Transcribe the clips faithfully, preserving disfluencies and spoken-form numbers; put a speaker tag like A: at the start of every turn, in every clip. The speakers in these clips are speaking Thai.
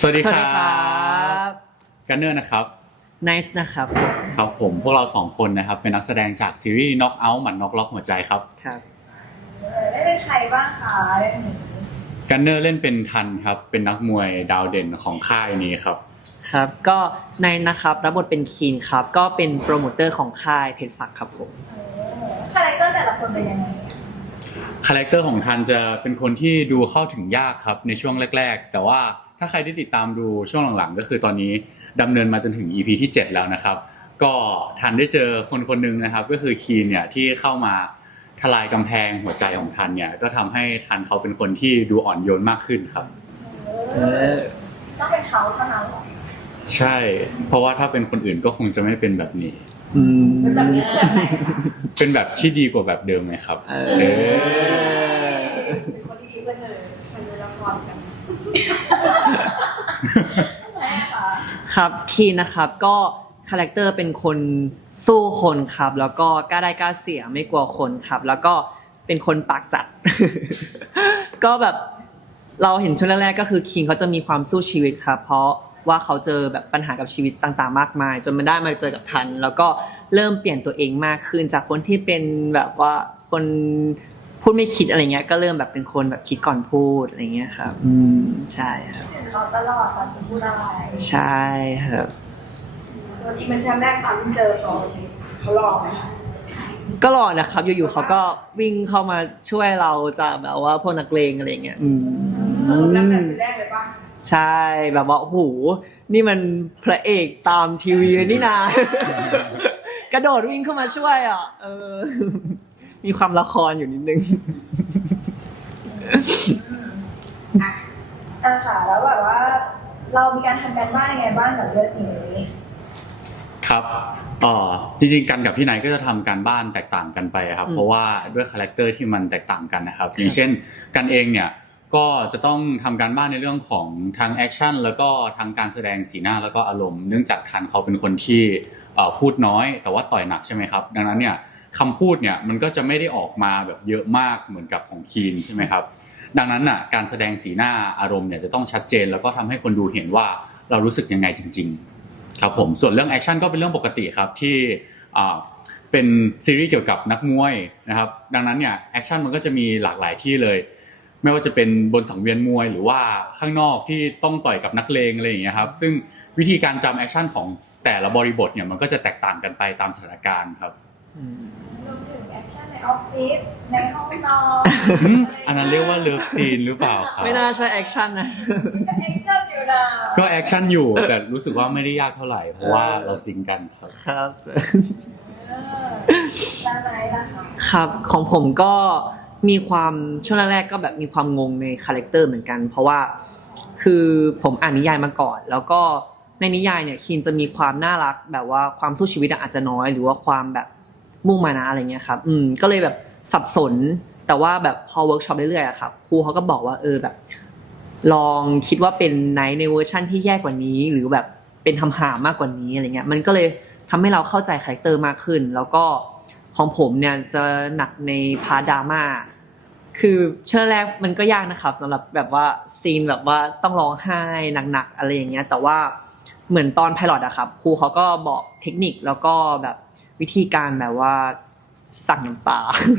A: วัสดีครั
B: สวัสดีครับ
A: กันเนอร์นะครับ
B: Nice นะครับ
A: ครับผมพวกเราสองคนนะครับเป็นนักแสดงจากซีรีส์ Knock Out หมัดน็อกล็อกหัวใจครับ
B: ครับ
C: ได้เป็นใครบ้างคะเรื่องนี้
A: กันเนอร์เล่นเป็นทันครับเป็นนักมวยดาวเด่นของค่ายนี้ครับ
B: ครับก็ในนะครับรับบทเป็นคีนครับก็เป็นโปรโมเตอร์ของค่ายเพชรศักดิ์ครับผม
C: คาแรคเตอร์แต่ละคนเป็นยังไง
A: คาแรคเตอร์ของทันจะเป็นคนที่ดูเข้าถึงยากครับในช่วงแรกๆแต่ว่าถ้าใครได้ติดตามดูช่วงหลังๆก็คือตอนนี้ดำเนินมาจนถึง อี พี ที่เจ็ดแล้วนะครับก็ทันได้เจอคนคนนึงนะครับก็คือคีนเนี่ยที่เข้ามาทลายกำแพงหัวใจของทันเนี่ยก็ทำให้ทันเขาเป็นคนที่ดูอ่อนโยนมากขึ้นครับ
C: ต้องเป็นเขาเท่านั้นหรอ
A: ใช่เพราะว่าถ้าเป็นคนอื่นก็คงจะไม่เป็นแบบนี้
C: เป็นแบบนี้แบบไหน
A: เป็นแบบที่ดีกว่าแบบเดิมไหมครับเออ
C: เป็นคนที่ดีกว่าเธอเป็นละครกัน
B: ครับคีนนะครับก็คาแรคเตอร์เป็นคนสู้คนครับแล้วก็กล้าได้กล้าเสียไม่กลัวคนครับแล้วก็เป็นคนปากจัด ก็แบบเราเห็นช่วงแรกๆก็คือคีนเขาจะมีความสู้ชีวิตครับเพราะว่าเขาเจอแบบปัญหากับชีวิตต่างๆมากมายจนมาได้มาเจอกับทันแล้วก็เริ่มเปลี่ยนตัวเองมากขึ้นจากคนที่เป็นแบบว่าคนพูดไม่คิดอะไรเงี้ยก็เริ่มแบบเป็นคนแบบคิดก่อนพูดอะไรเงี้ยครับอืมใช่ครับ
C: เขาตลอดตอนจะพูดอะไร
B: ใช่ครับ
C: ตัวอีกเป็นชั้นแรกตอนที่เจอเขาเขาหล่อไหม
B: ก็หล่อนะครับอยู่ๆเขาก็วิ่งเข้ามาช่วยเราจากแบบว่าพวกนักเลงอะไรเงี้ยอืม
C: นั่นแบบแรกเลยป่ะ
B: ใช่แบบว่าโอ้โหนี่มันพระเอกตามทีวีเลยนี่นากระโดดวิ่งเข้ามาช่วยอ่ะเออมีความละครอยู่นิดนึง
C: อ่ะอ่ะค่ะแล้วแบบว่าเรามีการทำการบ้านยังไงบ้างกับเรื่องนี้
A: ครับอ๋อจริงๆกันกับพี่นายก็จะทำการบ้านแตกต่างกันไปครับเพราะว่าด้วยคาแรคเตอร์ที่มันแตกต่างกันนะครับอย่างเช่นกันเองเนี่ยก็จะต้องทำการบ้านในเรื่องของทางแอคชั่นแล้วก็ทางการแสดงสีหน้าแล้วก็อารมณ์เนื่องจากทันเขาเป็นคนที่พูดน้อยแต่ว่าต่อยหนักใช่ไหมครับดังนั้นเนี่ยคำพูดเนี่ยมันก็จะไม่ได้ออกมาแบบเยอะมากเหมือนกับของคีนใช่ไหมครับดังนั้นน่ะการแสดงสีหน้าอารมณ์เนี่ยจะต้องชัดเจนแล้วก็ทำให้คนดูเห็นว่าเรารู้สึกยังไงจริงๆครับผมส่วนเรื่องแอคชั่นก็เป็นเรื่องปกติครับที่เป็นซีรีส์เกี่ยวกับนักมวยนะครับดังนั้นเนี่ยแอคชั่นมันก็จะมีหลากหลายที่เลยไม่ว่าจะเป็นบนสังเวียนมวยหรือว่าข้างนอกที่ต้องต่อยกับนักเลงอะไรอย่างเงี้ยครับซึ่งวิธีการจำแอคชั่นของแต่ละบริบทเนี่ยมันก็จะแตกต่างกันไปตามสถานการณ์ครับ
C: รวมถึงแอคชั่นในออฟฟิศในห้องนอน
A: อันนั้นเรียกว่าเลิฟซีนหรือเปล่าครับ
B: ไม่น่าใช่แอคชั่นนะ
C: แอคชั่นอยู่นะ
A: ก็แอคชั่นอยู่แต่รู้สึกว่าไม่ได้ยากเท่าไหร่เพราะว่าเราซิงกันครับ
B: ครับ
C: แล้วไหนล่ะคะ
B: ครับของผมก็มีความช่วงแรกๆก็แบบมีความงงในคาแรคเตอร์เหมือนกันเพราะว่าคือผมอ่านนิยายมาก่อนแล้วก็ในนิยายเนี่ยคีนจะมีความน่ารักแบบว่าความสู้ชีวิตอาจจะน้อยหรือว่าความแบบมุ่งมานะอะไรเงี้ยครับอืมก็เลยแบบสับสนแต่ว่าแบบพอเวิร์กช็อปเรื่อยๆอะครับครูเขาก็บอกว่าเออแบบลองคิดว่าเป็นไนท์ในเวอร์ชั่นที่แย่กว่านี้หรือแบบเป็นทำหามากกว่านี้อะไรเงี้ยมันก็เลยทำให้เราเข้าใจคาแรคเตอร์มากขึ้นแล้วก็ของผมเนี่ยจะหนักในพาร์ทดราม่าคือเชื่อแรกมันก็ยากนะครับสำหรับแบบว่าซีนแบบว่าต้องร้องไห้หนักๆอะไรอย่างเงี้ยแต่ว่าเหมือนตอนไพลอตอะครับครูเขาก็บอกเทคนิคแล้วก็แบบวิธีการแบบว่าสั่งน้ำตา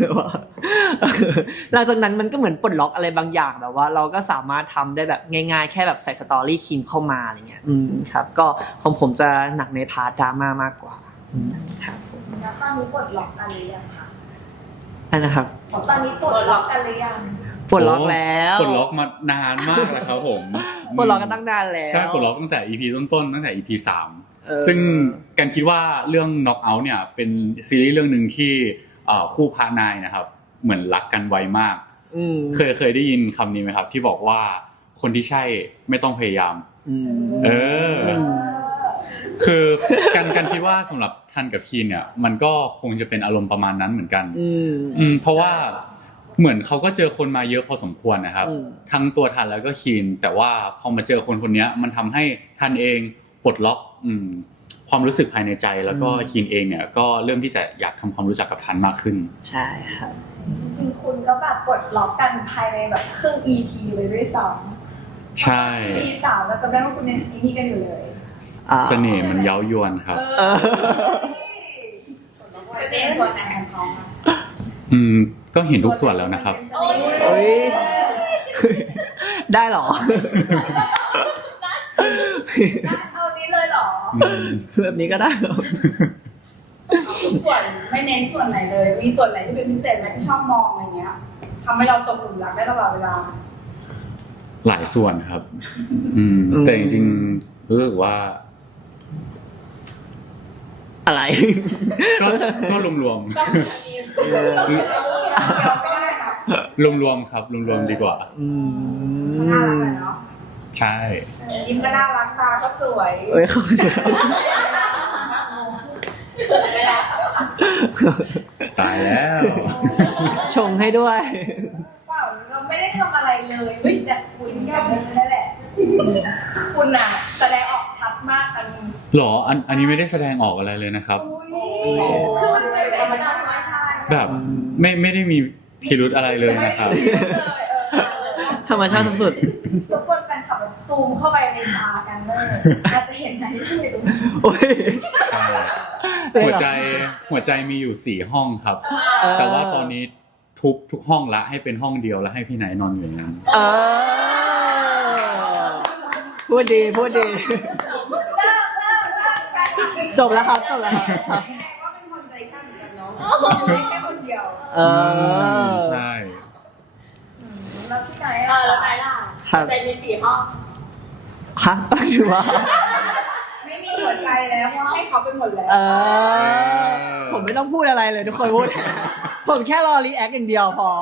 B: หลังจากนั้นมันก็เหมือนปลดล็อกอะไรบางอย่างแบบว่าเราก็สามารถทำได้แบบง่ายๆแค่แบบใส่สตอรี่คีนเข้ามาอะไรเงี้ยอืมครับก็ของผมจะหนักในพาร์ทดราม่ามากกว่าครับผม
C: แล้วตอนนี้ปลดล็อกกันหรือยังคะ
B: อันนะครับ
C: ตอนนี้ปลดล็อกกันหรือยัง
B: ปลดล็อกแล้ว
A: ปลดล็อกมานานมากแล้วครับผม
B: ปลดล็อกกันตั้งนานแล้ว
A: ใช่ปลดล็อกตั้งแต่ อี พี ต้นๆตั้งแต่ อี พี สามซึ่งกันคิดว่าเรื่อง Knock Out เนี่ยเป็นซีรีส์เรื่องนึงที่คู่พระนายนะครับเหมือนรักกันไวมากเคยเคยได้ยินคำนี้ไหมครับที่บอกว่าคนที่ใช่ไม่ต้องพยายามเออคือกันกันคิดว่าสำหรับทันกับคีนเนี่ยมันก็คงจะเป็นอารมณ์ประมาณนั้นเหมือนกันอืมเพราะว่าเหมือนเขาก็เจอคนมาเยอะพอสมควรนะครับทั้งตัวทันแล้วก็คีนแต่ว่าพอมาเจอคนคนนี้มันทำให้ทันเองปลดล็อกอืมความรู้สึกภายในใจแล้วก็คีนเองเนี่ยก็เริ่มที่จะอยากทำความรู้จักกับทันมากขึ้น
B: ใช่ครับ
C: จริงๆคุณก็แบบปลดล็อกกันภายในแบบครึ่ง อี พี เลยด้วยซ้ำ
A: ใช่
C: ปีสามเราจำได้ว่าคุณเนี่ยนี่กันอยู่เลย
B: อ่า
A: เสน่ห์มันเย้ายวนครับ
B: เออ
C: จะเป็นส่วนไหนของเขาอะ
A: อืมก็เห็นทุกส่วนแล้วนะครับ
B: เฮ้ย ได้เหรอ
C: เอานี้เลยเหรอ
A: อืม
B: แบบนี้ก็ได้เหรอ
D: ส่วนไม่เน้นส่วนไหนเลย มีส่วนไหนที่เป็นพิเศษไหมที่ชอบมองอะไรเงี้ยทำให้เราตกหลุมรักได้ตลอดเวลา
A: หลายส่วนครับ อืม
B: อืม
A: แต่จริงๆรู้สึกว่า
B: อะไร
A: ก็ก็รวม
D: ต้องมี
B: เออ
D: ต้องมีเราไม่ได้ค่ะ
A: ๆรวมๆครับรวมๆดีกว่า
B: อืม
D: น่ารักเลยเนาะ
A: ใช่
D: ยิ้มก็น่ารักตาก็สวย
B: เอ้ยขอบคุณครับ
D: ไม่ได้
A: ตายแล้ว
B: ชงให้ด้วย
D: เปล่าเราไม่ได้ทำอะไรเลยเฮ้ยแต่คุณแค่นี้นั่นแหละ คุณน่ะแสดงออกชัดมากอัน
A: หรออันอันนี้ไม่ได้แสดงออกอะไรเลยนะครับ
D: คือมันเป็นธรรมชาติธรรมชาติ
A: แบบไม่ไม่ได้มีพิรุธอะไรเลยนะครับ
D: เลยเออเลย
B: ธรรมชาติสุด
D: ทุกคนแฟนคลับแบบซูมเข้าไปในตากันเลยอาจจะเห็นอะไรที่อยู่ตรงนี้
B: ๆโอ้ย
A: ใช่หัวใจหัวใจมีอยู่สี่ห้องครับ
B: เออ
A: แต่ว่าตอนนี้ทุบทุกห้องละให้เป็นห้องเดียวแล้วให้พี่ไหนนอนอยู่อย่างนั้น
B: เออพูดดีพูดดี จบแล้วครับจบแล้วครับ
D: แสดงว่าเป็นคนใจกล้าเหมือนกันเนาะไม่แค่คนเดียว
B: เออ
A: ใช่
D: แล้วที่ไหน
E: เอ
D: อ่ะ
E: อแล้วไหนล่ะ
B: ครับ
E: ใจมีสี่ห้อง
B: ฮะต้องอยู่ว่า
D: ไม่มีหัวใจแล้วเพราะให้เขาไปหมดแล้ว
B: เออ ผมไม่ต้องพูดอะไรเลยทุกคนพูด ผมแค่รอรีแอคอย่างเดียวพอ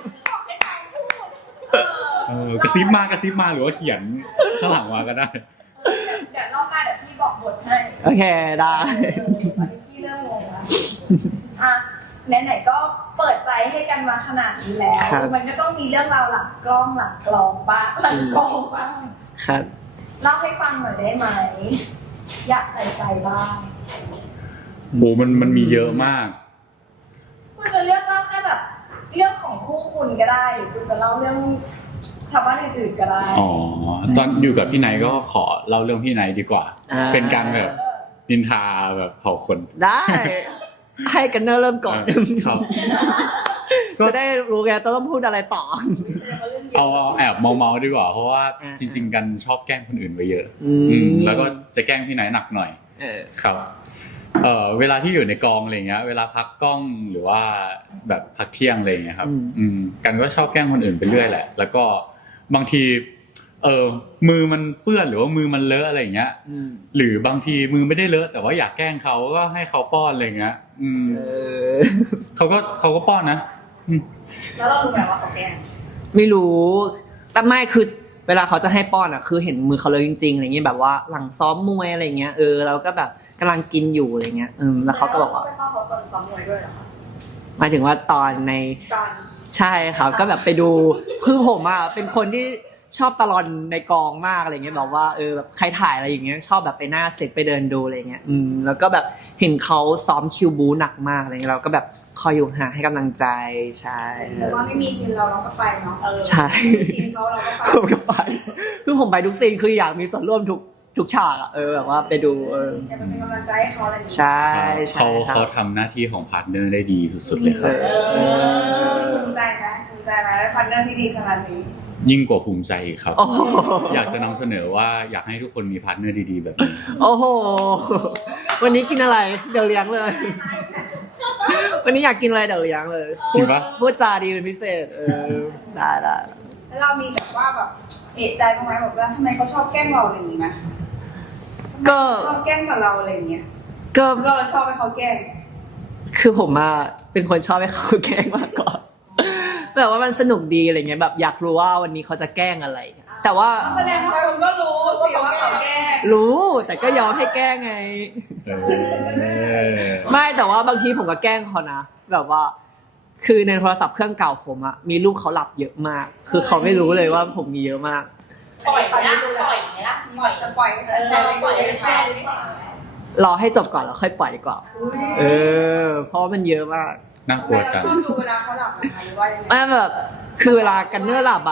A: เออกระซิบมากระซิบมาหรือว่าเขียนข้างหลังมาก็ได้
D: เดี๋ยวรอบหน้าเดี๋ยวพี่บอกบทให้
B: โอเคได้
D: ตอนนี้พี่เริ่มงงแล้วอ่ะไหนๆก็เปิดใจให้กันมาขนาดนี้แล้ว
B: ครับ
D: มันก็ต้องมีเรื่องราวหลังกล้องหลังกลองบ้างหลังกลองบ้าง
B: ครับ
D: เล่าให้ฟังหน่อยได้ไหม อยากใส่ใจบ้าง
A: โหมันมันมีเยอะมาก
D: คุณจะเลือกเล่าแค่แบบ เรื่องของคู่คุณก็ได้หรือคุณจะเล่าเรื่องชาวบ้านอื่นๆก็ได้
A: อ๋อ ตอนอยู่กับพี่ไนท์ก็ขอเล่าเรื่องพี่ไนท์ดีกว่า
B: อ่า
A: เป็นการแบบนินทาแบบเผาคน
B: ได้ ให้กันเนอร์เริ่มก่อน
A: เออครับ
B: จะได้รู้ไงต้องพูดอะไรต่อ
A: เอาเอาแอบเมาๆดีกว่า เพราะว่า
B: อ่า
A: จริง ๆ กันชอบแกล้งคนอื่นไปเยอะ
B: อืม
A: อืมแล้วก็จะแกล้งพี่ไนท์หนักหน่อย
B: เออ
A: ครับ เอ่อเวลาที่อยู่ในกองอะไรเงี้ย เวลาพักกล้องหรือว่าแบบพักเที่ยงอะไรเงี้ยครับ
B: อืม
A: อืมกันก็ชอบแกล้งคนอื่นไปเรื่อยแหละ แล้วก็บางที เออมือมันเปื้อนหรือว่ามือมันเลอะอะไรเงี้ย
B: อืม
A: หรือบางทีมือไม่ได้เลอะแต่ว่าอยากแกล้งเขาก็ให้เขาป้อนอะไรเงี้ย อืม
B: เออ
A: เขาก็เขาก็ป้อนนะอืม
D: แล้วเรารู้ไหมว่าเขาแกล้ง
B: ไม่รู้แต่ไม่คือเวลาเขาจะให้ป้อนอ่ะคือเห็นมือเขาเลยจริงๆอะไรเงี้ยแบบว่าหลังซ้อมมวยอะไรเงี้ยเออเราก็แบบกำลังกินอยู่อะไรเงี้ยเออแล้วเขาก็บอกว่า
D: ไปเฝ้าเขาตอนซ้อมมวยด้วยเหรอคะ
B: หมายถึงว่าตอนใน
D: ตอน
B: ใช่ครับก็แบบไปดูคือผมอ่ะเป็นคนที่ชอบตลอนในกองมากอะไรเงี้ยแบบว่าเออแบบใครถ่ายอะไรอย่างเงี้ยชอบแบบไปหน้าเซตไปเดินดูอะไรเงี้ยอืมแล้วก็แบบเห็นเขาซ้อมคิวบูหนักมากอะไรเงี้ยเราก็แบบคอยอยู่ห่างให้กำลังใจใช่
D: แต่ว่าไม่มีซีนเราเราก็ไปเนาะเออ
B: ใช่
D: ไม่มีซีนเขาเราก็ไป
B: ผมก็ไปคือผมไปทุกซีนคืออยากมีส่วนร่วมทุกทุกฉากอะเออแบบว่าไปดูเออ
D: อยากเป็นกำลังใจให้เขาอะไรอย่างเงี้ย
B: ใช่ใช่
A: เขา
B: ครั
A: เขา
B: บ
A: ทำหน้าที่ของพาร์ทเนอร์ได้ดีสุดๆเลยครับ
B: เออ
D: ภูมิใจไหมภูมิใจไหมได้พันเนอร์ที่ดีขนาดนี้
A: ยิ่งกว่าภูมิใจอีกครับ
B: โอ้โห
A: อยากจะนำเสนอว่าอยากให้ทุกคนมีพาร์ทเนอร์ดีๆแบบนี้
B: โอ้โหวันนี้กินอะไร เดี๋ยวเลี้ยงเลย วันนี้อยากกินอะไรเดี๋ยวเลี้ยงเลย
A: จริงปะ
B: พูดจาดีเป็นพิเศษ เออได้ได้
D: แล้วเรามีแบบว่าแบบเอะใจบ้างไหมแบบว่าทำไมเขาชอบแกล้งเราอะไรอย่างงี้ไหม
B: ก็
D: ชอบแกล้งกับเราอะไรอย่างเงี้ย
B: ก็
D: เราชอบให้เขาแกล้ง
B: คือผมอะเป็นคนชอบให้เขาแกล้งมากกว่าแบบว่ามันสนุกดีอะไรเงี้ยแบบอยากรู้ว่าวันนี้เขาจะแกล้งอะไร แต่ว่า
D: แสดงว่าคุณก็รู้สิว่าเขาแกล้ง
B: รู้แต่ก็ยอมให้แกล้งไง
A: เออ
B: ไม่แต่ว่าบางทีผมก็แกล้งเขานะแบบว่า คือในโทรศัพท์เครื่องเก่าผมอะมีลูกเขาหลับเยอะมาก คือเขาไม่รู้เลยว่าผมมีเยอะมาก
E: ปล่อยไหมล่ะปล่อยไหมล่ะ
D: ปล่อยจะปล่อยให้
E: เอ
D: แฟน
E: อ
D: ได้
E: ปล่อย
D: ดู
E: ให้
D: แฟ
E: แฟ
D: น
E: นดีกว่า
B: รอให้จบก่อนแล้วค่อยปล่อยดีกว่า เออ เพราะว่ามันเยอะมาก
A: น่ากลัวจัง
D: ชอบดูเวลาเขาหลับนะคะหรือว่ายังไง
B: ไม่แบบคือเวลากันเนอร์หลับอะ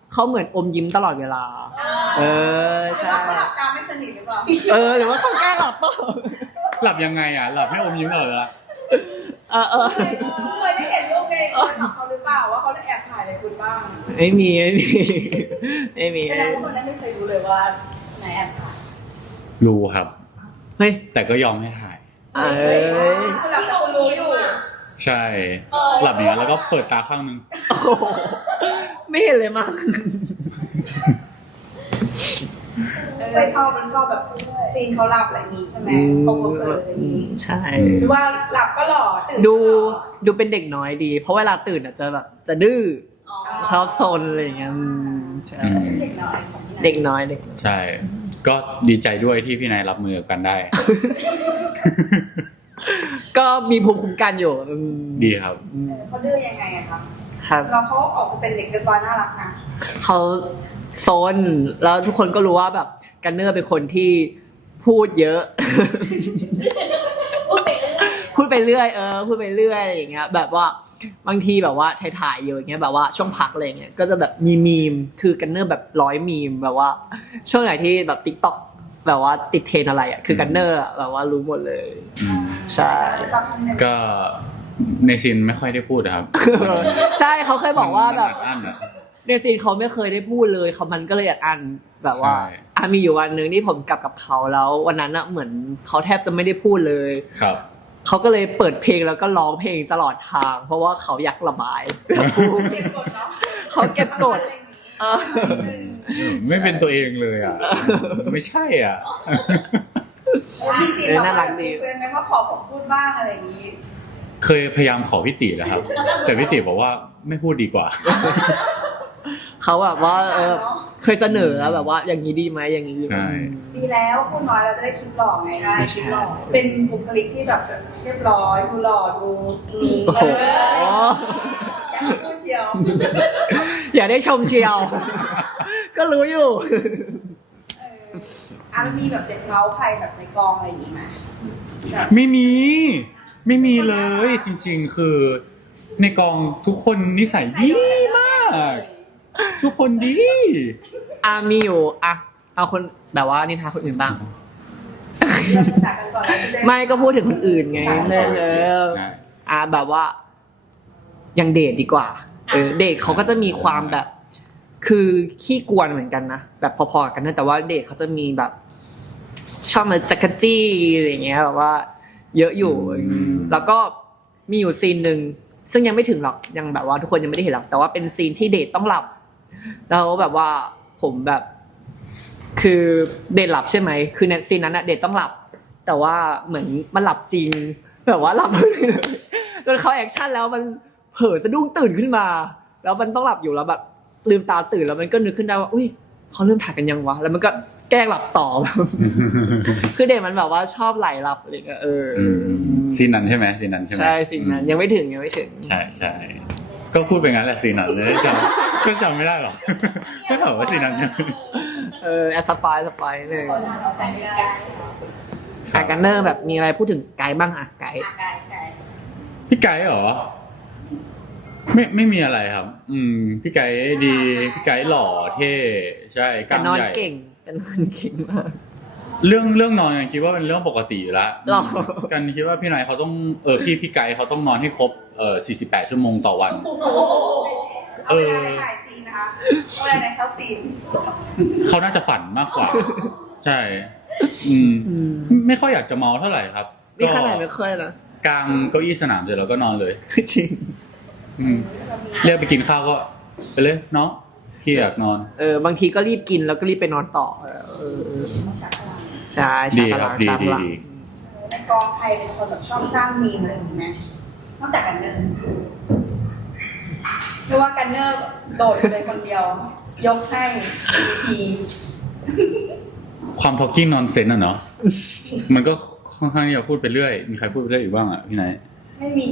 B: เขาเหมือนอมยิ้มตลอดเวลา เออ
D: ใช่
B: ใช่
D: เขาหลับตาไม่สนิทหรือเปล่า
B: เออหรือว่าเขาแกล้งหลับเปล่า
A: หลับยังไงอ่ะหลับให้อมยิ้มตลอดเวลา
B: เออเออ
D: เคยเคยได้เห็นรูปในโทรศัพท์เขาหรือเปล่าว่าเขาได้แอบถ่ายอะไรคุณบ้าง
B: ไม่มีไม่มีไม่มี
D: แสดงว่าคนนั้นไม่เคยรู้เลยว่าไหนแอบถ่าย
A: รู้ครับ
B: เฮ้ย
A: แต่ก็ยอมให้ถ่าย
B: เอ้ย
D: คือหลับแต่คุณรู้อยู่
A: ใช่ หลับอย่างนั้นแล้วก็เปิดตาข้างนึง
B: โอ้โหไม่เห็นเลยมั้ง
D: เคยชอบมันชอบแบบปีนเขาหลับอะไรอย่างนี้ใช่ไหมเขาเปิดอะไรอย่างนี้
B: ใช่
D: หรือว่าหลับก็หล่อตื่น
B: ดูดูเป็นเด็กน้อยดี เพราะเวลาตื่นอ่ะจะแบบจะดื้อชอบซนอะไรอย่างเงี้ยอืมใช่
A: อืม
D: เด็กน้อยของที่ไหน
B: เด็กน้อยเด็กน้อย
A: ใช่ ก็ดีใจด้วยที่พี่นายรับมือกันได้
B: ก็มีภูมิคุ้มกันอยู่อืม
A: ดีครับ
B: อืม
D: เออเขาดื้อยังไงอะคะ
B: ครับ
D: เราเขาออกมาเป็นเด็กเรียบร้อยน่ารักนะ
B: เขาซนแล้วทุกคนก็รู้ว่าแบบกันเนอร์เป็นคนที่พูดเยอะ
E: พูดไปเรื่อย
B: พูดไปเรื่อยเออพูดไปเรื่อยอย่างเงี้ยแบบว่าบางทีแบบว่าถ่ายๆอยู่อย่างเงี้ยแบบว่าช่วงพักอะไรเงี้ยก็จะแบบมีมีมคือกันเนอร์แบบร้อยมีมแบบว่า ช่วงไหนที่แบบติ๊กต็อกแบบว่าติดเทรนอะไรอ่ะคือกันเนอร์อะแบบว่ารู้หมดเลย
A: อืม
B: ใช่
D: ตอนทำเนี่ย
A: ก็ในซีนไม่ค่อยได้พูดนะครับ
B: ใช่เขาเคยบอกว่าแบบ
A: มันอัดอั้นอะ
B: ในซีนเขาไม่เคยได้พูดเลยเขามันก็เลยอยากอ่านแบบว่า
A: ใช่
B: อ่ะมีอยู่วันหนึ่งที่ผมกลับกับเขาแล้ววันนั้นอะเหมือนเขาแทบจะไม่ได้พูดเลย
A: ครับ
B: เขาก็เลยเปิดเพลงแล้วก็ร้องเพลงตลอดทาง เพราะว่าเขาอยากระบาย
D: เก็บกดเนาะ
B: เขาเก็บกดเออ
A: ไม่เป็นตัวเองเลยอ่ะ ไม่ใช่อ่ะ
D: มีซีนแบบว่าเป็นไหมว่าขอผมพูดบ้างอะไรอย่างนี้
A: เคยพยายามขอพี่ติแล้วครับ แต่พี่ติบอกว่าไม่พูดดีกว่า
B: เขาแบบว่าเออเคยเสนอแล้วแบบว่าอย่างนี้ดีไหมอย่างนี้ดีไหม
A: ใช่
D: ดีแล้วพูดน้อยเราจะได้คลิปหล่อไงได้คลิปหล่อเป็นบุคลิกที่แบบเรียบร้อยดูหล่อดูมี
B: โอ้โห
D: อยากให้พูดเชียว
B: อย่าได้ชมเชียว ก็รู้อยู่
D: เอออ่ะมันมีแบบเด็กเมาส์ใครแบบในกองอะไรอย่างนี้ไหมแบบ
A: ไม่มี ไม่มีเลยจริง ๆ คือ ในกองทุกคนนิสัยดีมาก ทุกคนดี
B: อ่ะมีอยู่อ่ะเอาคนแบบว่านิทานคนอื่นบ้าง
D: เราศึกษากันก่อนแล้วจะด้
B: ไม่ก็พูดถึงคนอื่นไงเน่เลย
A: ใช่
B: อ่ะแบบว่ายังเดทดีกว่าเออเดทเขาก็จะมีความแบบ คือขี้กวนเหมือนกันนะแบบพอๆกันนะแต่ว่าเดทเขาจะมีแบบ ชอบมาจักรจี้อะไรอย่างเงี้ยแบบว่า เยอะอยู่ แล้วก็มีอยู่ซีนหนึ่งซึ่งยังไม่ถึงหรอกยังแบบว่าทุกคนยังไม่ได้เห็นหรอกแต่ว่าเป็นซีนที่เดทต้องหลับแล้วแบบว่าผมแบบ คือเดทหลับใช่ไหมคือในซีนนั้นอะเดทต้องหลับ แต่ว่าเหมือนมันหลับจริง แบบว่าหลับเลยจนเขาแอคชั่นแล้วมันเผลอสะดุ้งตื่นขึ้นมา แล้วมันต้องหลับอยู่แล้วแบบลืมตาตื่นแล้วมันก็นึกขึ้นได้ว่าอุ้ยเขาเริ่มถ่ายกันยังวะแล้วมันก็แกล้งหลับต่อ คือเด็กมันแบบว่าชอบไหลหลับอะไรเงี้ยเอออ
A: ซีนนั้นใช่ไหมซีนนั้นใช่ไหม
B: ใช่สิ่งนั้นยังไม่ถึงยังไม่ถึง
A: ใช่ใช่ก็พูดไปงั้นแหละซีนนั้นเลยจำก็จำไม่ได้หรอกก็ถามว่าซีนนั้นใช่ไหม
B: เออแอสปายสปายเลย
D: คนเราแต่งงาน
B: สายกันเนอร์แบบมีอะไรพูดถึงไกด์บ้างอะไกด์
E: อ่ะไกลไกล
A: พี่ไก่เหรอ ไม่ไม่มีอะไรครับ อืม พี่ไก่ดี พี่ไก่หล่อเท่ใช่ก
B: แต่
A: ล้าม
B: นอน
A: ใหญ่
B: เก่งเป็นนอนเก่งมาก
A: เรื่องเรื่องนอนกันคิดว่าเป็นเรื่องปกติอยู่แล้ว
B: หรอ
A: กันคิดว่าพี่นายเขาต้องเออพี่พี่ไก่เขาต้องนอนให้ครบเออสี่สิบแปดชั่วโมงต่อวัน
D: โอ้โหเอาเวลาในถ่ายซีนนะคะเอาเวลาในเข้าซีน
A: เขาน่าจะฝันมากกว่า ใช่ อืม
B: อืม
A: ไม่ค่อยอยากจะเมาเท่าไหร่ครับ
B: นี่ขนาดไม่ค่อยนะ
A: กางเก้าอี้สนามเสร็จแล้วก็นอนเลย
B: จริง
A: อืมเรียกไปกินข้าวก็ไปเลยน้องพี่อยากนอน
B: เออบางทีก็รีบกินแล้วก็รีบไปนอนต่อเออเออเออใช่ใช่
A: ดี
B: พ
A: ครั
B: ลั
A: บ
B: ง
A: ดี
B: ชาพ
A: ดี
B: ลัง
A: ดี
D: ในกองใครเป็นคนแบบชอบสร้างมีมอะไรอย่างนี้ไหมนอกจากกันเนอร์ไม่ว่ากันเนอร์โดดเลยคนเดียว ยกให้ที
A: ความ talking nonsense อ่ะเนาะ มันก็ค่อนข้างที่จะพูดไปเรื่อย มีใครพูดไปเรื่อยอีกบ้างอ่ะพี่ไหนาย
D: ไม่มี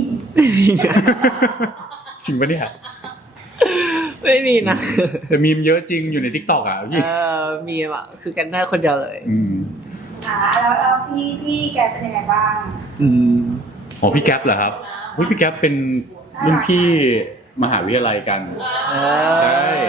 A: จริงปะเนี่ย
B: ไม่มีนะ
A: แต่มีมเยอะจริงอยู่ใน TikTok อ่ะ
B: เอ
A: พี่
B: อมีอะคือกันได้คนเดียวเลย
A: อืม
D: อ่าแล้วแล้วพี่พี่แกเป็นยังไงบ้าง
B: อืม
A: โอ้พี่แก๊ปเหรอครับอุ๊ยพี่แก๊ปเป็นรุ่นพี่มหาวิทยาลัยกัน
B: เอ
A: ใช่
B: อ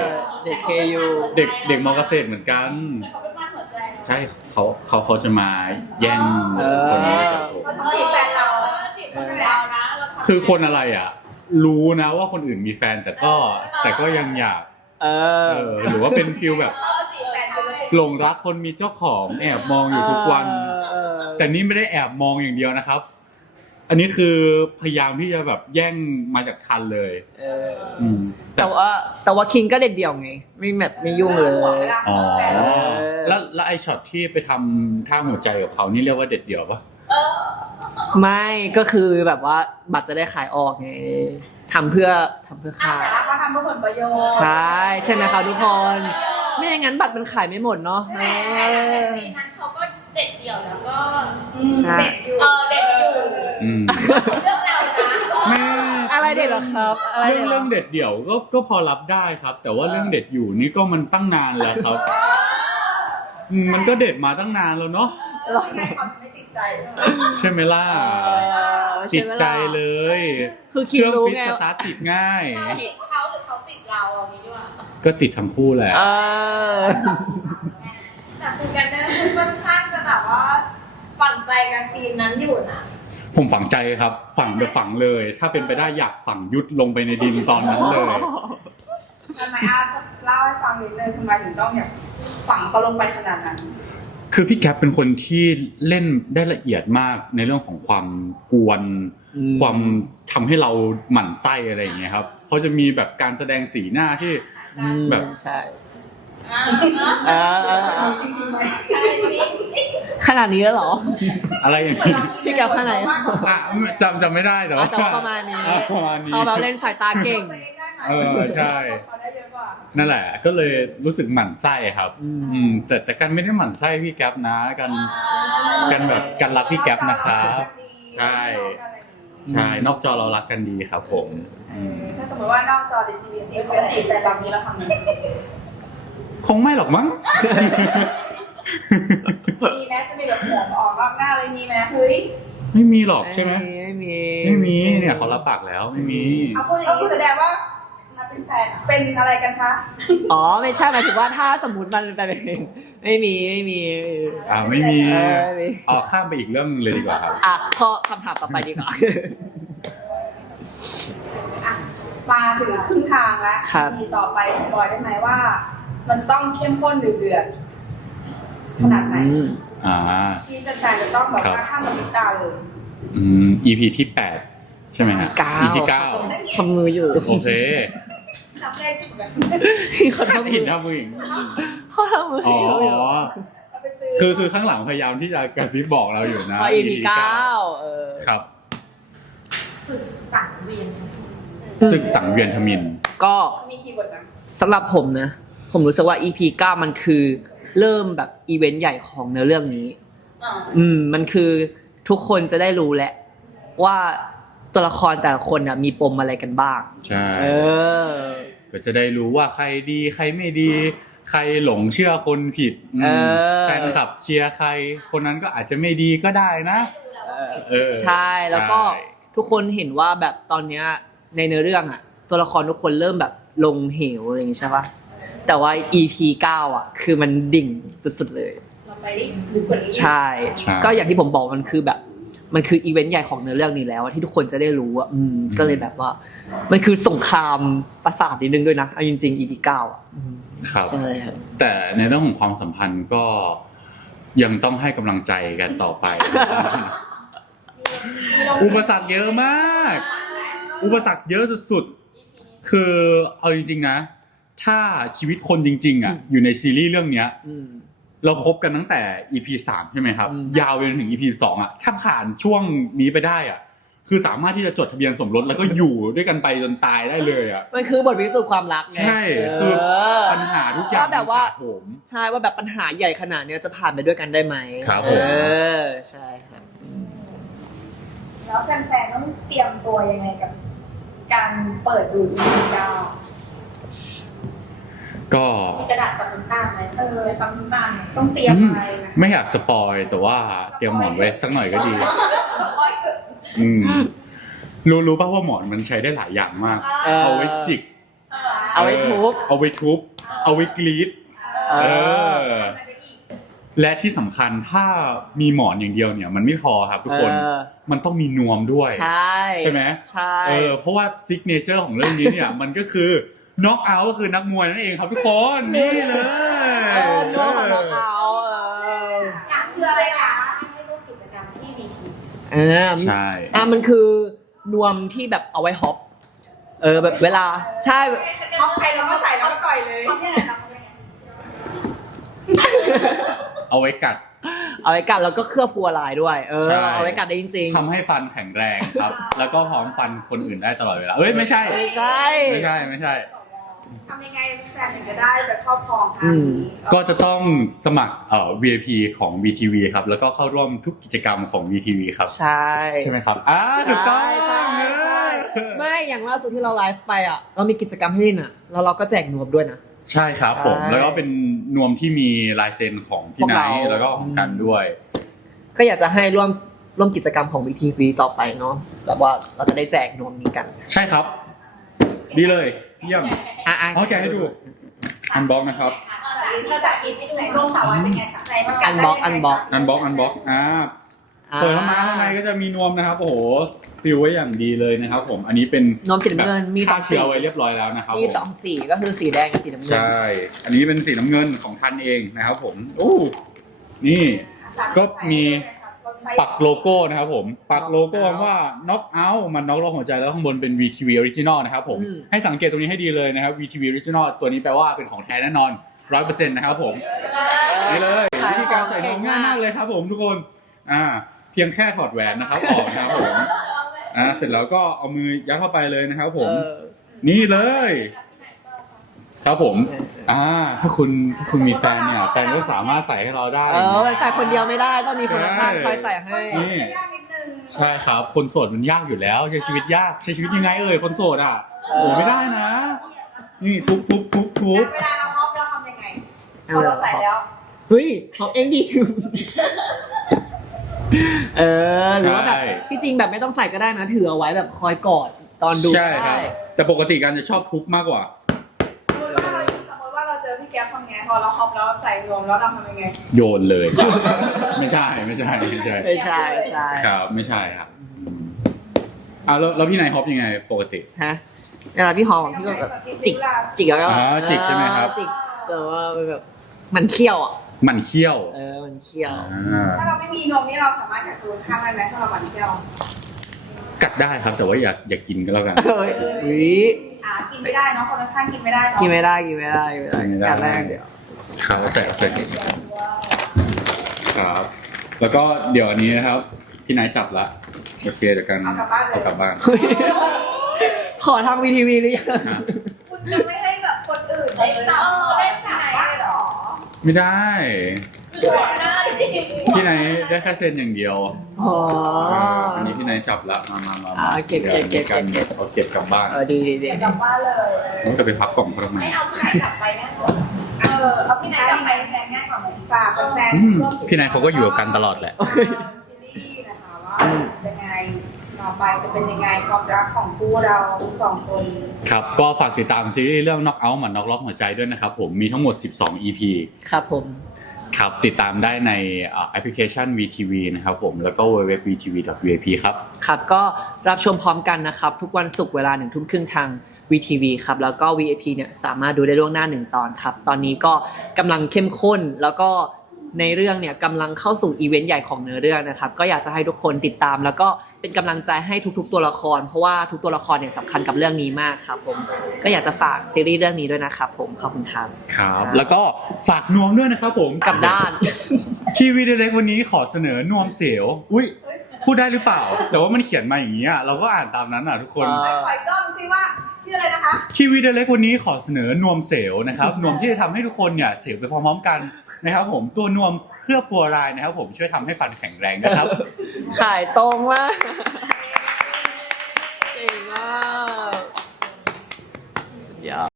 B: เด็กเคยู
A: เด็กเด็กมอเกษตรเหมือนกัน
E: เขาเป็นบ้านหัวใจ
A: ใช่เขาเขาเขาจะมาแย่ง
B: เออ
A: คนนี้จากผม
D: เขาจีบแฟนเรา
E: จีบแฟนเรานะเราทำ
A: คือคนอะไรอ่ะ รู้นะว่าคนอื่นมีแฟนแต่ก็แต่ก็ยังอยาก
B: เอ
A: เอ
B: อ
A: อหรือว่าเป็นฟิลแบบ
D: เออจีบแฟนไปเลย
A: หลงรักคนมีเจ้าของแอบมองอยู่ทุกวัน
B: เออ
A: แต่นี่ไม่ได้แอบมองอย่างเดียวนะครับ อันนี้คือพยายามที่จะแบบแย่งมาจากทันเลย
B: เออ
A: อืม
B: แต่ว่าแต่ว่าคิงก็เด็ดเดี่ยวไง ไม่แบบไม่ยุ่งเลย
A: อ๋อ
B: เออ
A: แล้วแล้วไอช็อตที่ไปทำท่าหัวใจกับเขานี่เรียกว่าเด็ดเดี่ยวปะ
E: เออ
B: ไม่ก็คือแบบว่าบัตรจะได้ขายออกไงทำเพื่อทำเพื่อ
D: อ่ะ
B: ขาย
D: แต่ละเขาทำเพื่อผลประโยชน์
B: ใช่ใช่ไหมคะทุกคน ไม่อย่างนั้นบัตรมันขายไม่หมดเนาะเอ
E: แต่
B: อ
E: ซีนนั้นเขาก็เด็ดเดี่ยวแล้วก็
D: อืม
B: ใช่
D: เด็กอยู่
E: เออเด็ดอยู่
A: อืม
E: เรื่องเรานะ
A: แม่
B: อะไรเด็ดเหรอครับ อะไร
A: เรื่อง
B: เด็ดเหร
A: เรื่
B: อ
A: องเด็ดเดี่ยวก็ก็พอรับได้ครับ แต่ว่าเรื่องเด็ดอยู่นี่ก็มันตั้งนานแล้วครับอืมมันก็เด็ดมาตั้งนานแล้วเนาะ
D: เราไม่ความไม่ติดใจ
A: ใช่ไหมล่ะ
B: เออ
A: จิ
B: ช่
A: ต
B: ไหมล่ะ
A: ใจเลย
B: คือ
A: เค
B: คิด
A: รื่อง
B: รู้
A: ฟิต
B: ไง
A: สตาร์ทติดง่าย
E: ติดเขาหรือเขาติดเราอย่างนี้ดีกว่า
A: ก็ติดทั้งคู่แหละ
B: เออ
E: แต่คุยกันเนี่ยค่อนข้างจะแบบว่าฝังใจกับซีนนั้นอยู่นะ
A: ผมฝังใจครับ ฝังไปฝังเลย ถ้าเป็นไปได้อยากฝังยุดลงไปในดินตอนนั้นเลย
D: ทำไมอาร์ตเล่าให้ฟังนิดนึงทำไมถึงต้องแบบฝังเขาลงไปขนาดนั้น
A: คือพี่แก๊ปเป็นคนที่เล่นได้ละเอียดมากในเรื่องของความกวน
B: อืม
A: ความทำให้เราหมั่นไส้อะไรอย่างเงี้ยครับเขาจะมีแบบการแสดงสีหน้าที่
B: อืม
A: แบบ
B: ใช่
E: อ่า
B: เออเออเออ
E: ใช่จริง
B: ขนาดนี้แล้วเหรอ
A: อะไรอย่างนี้
B: พี่แก๊ปข้างไหน
A: อ่ะจำจำไม่ได้แต่ว่า
B: อ่ะแต่ว่าประมาณนี้
A: อ่ะประมาณนี้
B: เขาแบบเล่นสายตาเก่ง
A: เออใช่
D: เขาได้เยอะกว่า
A: นั่นแหละ ก็เลยรู้สึกหมั่นไส้ครับ
B: อืม
A: อืม แต่แต่กันไม่ได้หมั่นไส้พี่แก๊ปนะกันกันแบบกันรักพี่แก๊ปนะครับ ใช่ ใช่นอกจอเรารักกันดีครับ ผม
D: เออถ้าสมมติว่านอกจอในชีวิตจริงเขาจีบแต่เรานี้เราทำไง
A: คงไม่หรอกมั้ง
D: มีแม้จะมีแบบหัวออกนอกหน้าเลยมีไหมเฮ้ย
A: ไม่มีหรอกใช่ไหม
B: ไม่มี
A: ไม่มีเนี่ยเขารับปากแล้วไม่มี
D: เอาพูดอย่างนี้แสดงว่านับเป็นแฟนอะเป็นอะไรกันคะ
B: อ๋อไม่ใช่หมายถึงว่าถ้าสมมติมันเป็นแบบนี้ไม่มีไม่มี
A: อ่าไม่มี
B: เออไม่มี
A: อ๋อข้ามไปอีกเรื่องนึงเลยดีกว่าครับ
B: อ่ะข้อคำถามต่อไปดีกว่า
D: อ่ะมาถึงครึ่งทางแล้ว
B: ครับ
D: มีต่อไปสปอยได้ไหมว่า มันต้องเข้มข้นเดือดๆขนาดไหน
B: อืม
A: อ่า
D: ที่แฟนๆจะต้องแบบว่าห้ามมันติดตาเลย
A: อืม อี พี ที่แปดใช่ไหมฮะ
B: เก้า
A: อี พี เก้า
B: ทำมืออยู่
A: โอเค
D: นับเลขถูกไหม
B: เขาทำมื
A: เห็
B: อน
A: ทำมืออย่างนี้
B: เขาทำมือ
A: อ๋อ
B: อยู่
D: เอาไปซื้อ
A: คือคือข้างหลังพยายามที่จะกระซิบบอกเราอยู่นะ
B: ว่า อี พี เก้าเออ
A: ครับ
E: สึกสังเวียน
A: ศึกสังเวียนทมิฬ
B: ก็
D: มีคีย์เวิร์ดนะ
B: สำหรับผมนะ ผมรู้สึกว่า อี พี เก้ามันคือเริ่มแบบอีเวนต์ใหญ่ของเนื้อเรื่องนี้
D: อ่า
B: อืมมันคือทุกคนจะได้รู้แหละว่าตัวละครแต่ละคนน่ะมีปมอะไรกันบ้าง
A: ใช่
B: เออ
A: ก็จะได้รู้ว่าใครดีใครไม่ดี ใครหลงเชื่อคนผิดอืม
B: เออ
A: แฟนคลับเชียร์ใคร คนนั้นก็อาจจะไม่ดีก็ได้นะ เออ
B: ใช่แล้วก็
A: ใช่
B: ทุกคนเห็นว่าแบบตอนเนี้ยในเนื้อเรื่องอะตัวละครทุกคนเริ่มแบบลงเหวอะไรอย่างงี้ใช่ปะแต่ว่า อี พี เก้าอ่ะ คือมันดิ่งสุดๆเลย
D: เราไปได้ลึกกว่านี้
B: ใช่
A: ใช่
B: ก็อย่างที่ผมบอกมันคือแบบ มันคืออีเวนต์ใหญ่ของเนื้อเรื่องนี้แล้วอะที่ทุกคนจะได้รู้อ่ะอืมก็เลยแบบว่า มันคือสงครามประสาทนิดนึงด้วยนะเอาจริงๆ อี พี เก้าอ่ะอืม
A: ครับ
B: ใช่ครับ
A: แต่ในเรื่องของความสัมพันธ์ก็ยังต้องให้กำลังใจกันต่อไป อุปสรรคเยอะมาก อุปสรรคเยอะสุดๆ คือเอาจริงๆนะ ถ้าชีวิตคนจริงๆอ่ะอยู่ในซีรีส์เรื่องเนี้ย
B: อืม
A: เราคบกันตั้งแต่ อี พี สามใช่ไหมครับ
B: อืม
A: ยาวไปจนถึง อี พี สองอ่ะ ถ้าผ่านช่วงนี้ไปได้อ่ะ คือสามารถที่จะจดทะเบียนสมรสแล้วก็อยู่ด้วยกันไปจนตายได้เลยอ่ะ
B: มันคือบทพิสูจน์ความรักไง
A: ใช่ คือ
B: เออ
A: ปัญหาทุกอย่าง
B: ว่าแบบว่า
A: มันถาโถม
B: ใช่ว่าแบบปัญหาใหญ่ขนาดเนี้ยจะผ่านไปด้วยกันได้ไหม
A: ครับ
B: เอ
A: ผม
B: อใช่ครับ
C: แล้วแฟนๆต้องเตรียมตัวยังไงกับ การเปิดดู อี พี เก้า
A: ก็
E: มีกระดาษซับน้ำตาลไหมเออซับน้ำตาลไหม
C: ต้องเตรียมอะไรไหม
A: ไม่อยากสปอยแต่ว่าเตรียมหมอนไว้สักหน่อยก็ดี
C: โอ๊ยคือ
A: อืมรู้รู้ป่ะว่าหมอนมันใช้ได้หลายอย่างมาก
B: เออ
A: เอาไว้จิก
E: เออ
B: เอาไว้ทุบ
A: เอาไว้ทุบเอาไว้กรีด
B: เอ
A: เอ
B: อ
A: อ และที่สำคัญถ้ามีหมอนอย่างเดียวเนี่ยมันไม่พอครับทุกคน
B: เออ
A: มันต้องมีนวมด้วย
B: ใช่
A: ใช่ไหม
B: ใช่
A: เออเพราะว่าซิกเนเจอร์ของเรื่องนี้เนี่ย มันก็คือน็อกเอาท์ก็คือนักมวยนั่นเองครับทุกคนนี่เลย
B: เออนวมของน้องเอาเออ
E: อยากคืออะไรคะให้ร่วมกิจกรรมที่มีทีม
B: เออ
A: ใช่
B: อ่ะมันคือนวมที่แบบเอาไว้ฮอปเออแบบเวลาใช่
D: เอาใครเราก็ใส่แล้วก็ต่อยเลยทำยังไงทำยังไง
A: เอาไว้กัด
B: เอาไว้กัดแล้วก็เคลือบฟัวลายด้วย เออ
A: ใช่
B: เอาไว้กัดได้จริงๆ
A: ทำให้ฟันแข็งแรงครับ แล้วก็พร้อมฟันคนอื่นได้ตลอดเวลาเอ้ยไม่ใช่
B: ไม่ใช่
A: ไม่ใช่ไม่ใช่
D: ทำยังไงแฟนถึงจะได้ไปครอบครอง
B: อื
D: คะ
B: ม
A: ก็จะต้องสมัครเอ่อ วี ไอ พี ของ วี ที วี ครับแล้วก็เข้าร่วมทุกกิจกรรมของ วี ที วี ครับ
B: ใช่
A: ใช่ไหมครับอ่าถูกต้อง
B: ใช่ใช่ใช่ไม่อย่างล่าสุดที่เราไลฟ์ไปอ่ะเรามีกิจกรรมให้เล่นอ่ะแล้วเราก็แจกนวมด้วยนะ
A: ใช่ครับผม
B: ใช่
A: แล้วก็เป็นนวมที่มีลายเซ็นของพี่
B: พวก
A: ไน
B: เรา
A: ท์แล้วก็ของกันด้วย
B: ก็อยากจะให้ร่วมร่วมกิจกรรมของ วี ที วี ต่อไปเนาะแบบว่าเราจะได้แจกนวมนี้กัน
A: ใช่ครับ ดีเลยเยี่ยม
B: อ่ะ
A: เอาแกะให้ดูอันบ็อกนะครับ
D: ภาษาอังกฤษให้ดูไหนร่วมสาววันเป็นไงคะไหน
B: อันบ็อกอันบ็อก
A: อันบ็อกอันบ็อกอ่าเปิดออกมาข้างในก็จะมีนวมนะครับโอ้โหซีลไว้อย่างดีเลยนะครับ ผมอันนี้เป็น
B: นวมสีน้ำเงินมีส
A: ฆ่า
B: องสี
A: เชื้อไว้เรียบร้อยแล้วนะครับ
B: มี
A: ผม
B: สองสีก็คือสีแดงกับสีน้ำเงิน
A: ใช่ อันนี้เป็นสีน้ำเงินของทันเองนะครับผมโอ้นี่ก็มีปักโลโก้นะครับผมปักโลโก้ว่า knock out มัน knock ลงหัวใจแล้วข้างบนเป็น วี ที วี Original นะครับผมให้สังเกตตรงนี้ให้ดีเลยนะครับ วี ที วี Original ตัวนี้แปลว่าเป็นของแท้แน่นอน ร้อยเปอร์เซ็นต์ นะครับผมนี่เลยวิธีการใส่นวมง่ายมากเลยครับผมทุกคนอ่าเพียงแค่ถอดแหวนนะครับออกนะครับผมอ่าเสร็จแล้วก็เอามือยัดเข้าไปเลยนะครับผม
B: เออ
A: นี่เลย ครับผม อ่า ถ้าคุณถ้าคุณมีแฟนเนี่ยแฟนก็สามารถใส่ให้เราได้
B: เออมันใส่คนเดียวไม่ได้ต้องมีคนข้างๆคอยใส่ให้
A: นี่
D: ยากนิดนึง
A: ใช่ครับ คนโสดมันยากอยู่แล้วใช้ชีวิตยากใช้ชีวิตยังไงเอ่ยคนโสดอ่ะโอ้ไม่ได้นะ นี่ทุบทุบทุบทุบ
D: เวลาเราฮอปเราทำยังไงพอเราใส่แล้ว
B: เฮ้ยเขาเองดิ เออหรือว่าแบบที่จริงแบบไม่ต้องใส่ก็ได้นะถือเอาไว้แบบคอยกอดตอนดู
A: ใช่ครับ แต่ปกติการจะชอบทุบมากกว่า
D: สมมติว่าเราสมมติว่าเราเจอพี่แก๊ปทำไงพอเราฮอปแล้วใส่รวมแล้วเราทำยังไง
A: โยนเลย ไม่ใช่ไม่ใช่ไม่ใช่
B: ไม่ใช่ใช่
A: ครับไม่ใช่ครับอ่าแล้วแล้วพี่นายฮอปยังไงปกติ
B: ฮะเวลาพี่หอมพี่ก็แบบจิกจิกแล้วก็
A: อ่าจิกใช่ไหมครับ
B: จิกแต่ว่าแบบมันเคี้ยวอ่ะ
A: มันเคี้ยว
B: เออมันเคี้ยว
A: อ่า
D: ถ้าเราไม่มีนมนี่เราสามารถกัดตัวข้างได้ไหมถ้าเราหมั่นเที่ยว
A: กัดได้ครับแต่ว่าอย่าอย่ากินก็แล้วกัน
B: เฮ้ยวิ
D: อ่ากินไม่ได้เนาะคนข้างกินไม่ได้เนาะ
B: กินไม่ได้กินไม่ได้กินไม่ได้
A: กินไม่ได้
B: การแรกเดี๋ยว
A: ครับใส่ใส่ครับ แล้วก็เดี๋ยวอันนี้นะครับ พี่นายจับละโอเคเดี๋ยวกัน
D: เอากลับบ้านเลย
A: เอากลับบ้าน
B: เฮ้ยขอทางวีทีวีหรือยัง
A: ฮะ
E: คุณจะไม่ให้แบบคนอื่นได้จับได้จับได้หรอ
A: ไม่ได้
E: ได้
A: พี่นายได้แค่เซ็นอย่างเดียว
B: อ๋อ
A: เอออันนี้พี่นายจับละมามามา
B: อ่าเก็บเก็บเก็บ
A: ดี๋ยวมีกันเอาเก็บกลับบ้าน
B: เออดีดีดี
D: กลับบ้านเลย
A: ต้องจะไปพักกล่องเขาทำไม
E: ไม่เอาพี่ไหนกลับไปแน่นอน
D: เออเอาพี่นายกลับไปแทนง่ายกว่าไหมฝากแฟน
A: อืม
D: ๆร่วม
A: พี่นายเขาก็อยู่กับกันตลอดแหละ
D: ซีรีส์นะคะว่าเป็นยังไงต่อไปจะเป็นยังไงความรักของคู่เราสองคน
A: ครับ ก็ฝากติดตามซีรีส์เรื่อง knock out หมัน knock ล็อกหัวใจด้วยนะครับผม มีทั้งหมด สิบสอง อี พี
B: ครับผม
A: ครับ ติดตามได้ในแอปพลิเคชัน วี ที วี นะครับผม แล้วก็ ดับเบิลยู ดับเบิลยู ดับเบิลยู ดอท วี ที วี ดอท วี ไอ พี ครับ
B: ครับก็รับชมพร้อมกันนะครับ ทุกวันศุกร์เวลาหนึ่งทุ่มครึ่งทาง วี ที วี ครับ แล้วก็ วี ไอ พี เนี่ยสามารถดูได้ล่วงหน้าหนึ่งตอนครับ ตอนนี้ก็กำลังเข้มข้น แล้วก็ในเรื่องเนี่ยกำลังเข้าสู่อีเวนต์ใหญ่ของเนื้อเรื่องนะครับ ก็อยากจะให้ทุกคนติดตาม แล้วก็เป็นกำลังใจให้ทุกๆตัวละคร เพราะว่าทุกตัวละครเนี่ยสำคัญกับเรื่องนี้มากครับผม ก็อยากจะฝากซีรีส์เรื่องนี้ด้วยนะครับผม ขอบคุณครับ
A: ครับ แล้วก็ฝากนวมด้วยนะครับผม
B: กลับด้าน
A: ทีวีเล็กวันนี้ขอเสนอนวมเสียว อุ้ย พูดได้หรือเปล่า แต่ว่ามันเขียนมาอย่างนี้ยเราก็อ่านตามนั้นอ่ะทุกคน
B: เออ
D: ขออีกรอบซิว่าชื่ออะไรนะคะ
A: ทีวีเล็กวันนี้ขอเสนอนวมเสียวนะครับ นวมที่จะทำให้ทุกคนเนี่ยเสียวไปพร้อมๆกันนะครับผม ตัวนวมเคลือบฟัวรายนะครับผมช่วยทำให้ฟันแข็งแรงนะครับ
B: ขายตรงมากเก่งมาก